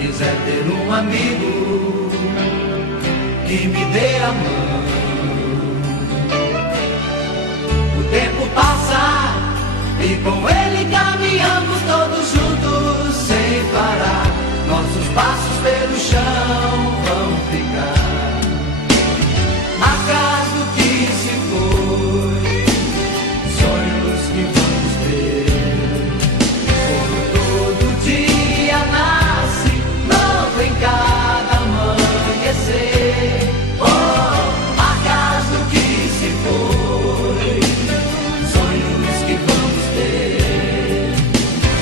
quiser ter um amigo que me dê a mão. O tempo passa e com ele caminhamos todos juntos sem parar. Nossos passos pelo chão vão ficar, marcas do que se foi, sonhos que vamos ter. Como todo dia nasce novo em cada amanhecer. Oh, marcas do que se foi, sonhos que vamos ter.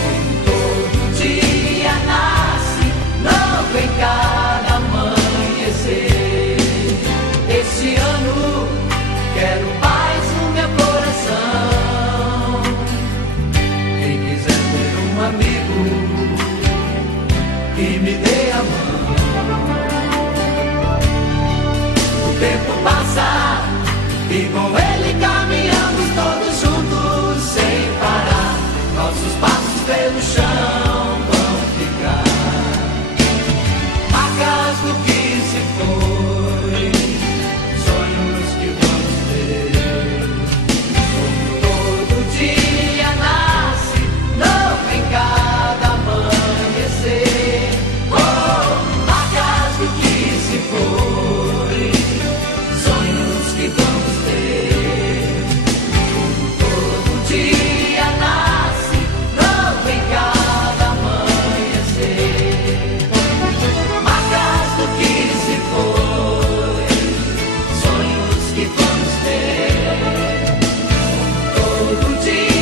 Como todo dia nasce novo em cada amanhecer. Esse ano quero paz no meu coração. Quem quiser ter um amigo que me dê a mão. O tempo passa e com ele caminhamos todos juntos sem parar. Nossos passos pelo chão vão ficar, marcas do que se foi, sonhos que vamos ter. Como todo dia nasce novo em cada amanhecer. Oh, marcas do que se foi, sonhos que vamos ter. Como todo dia nasce novo em cada amanhecer. Marcas do que se foi, sonhos que vamos ter. Como todo dia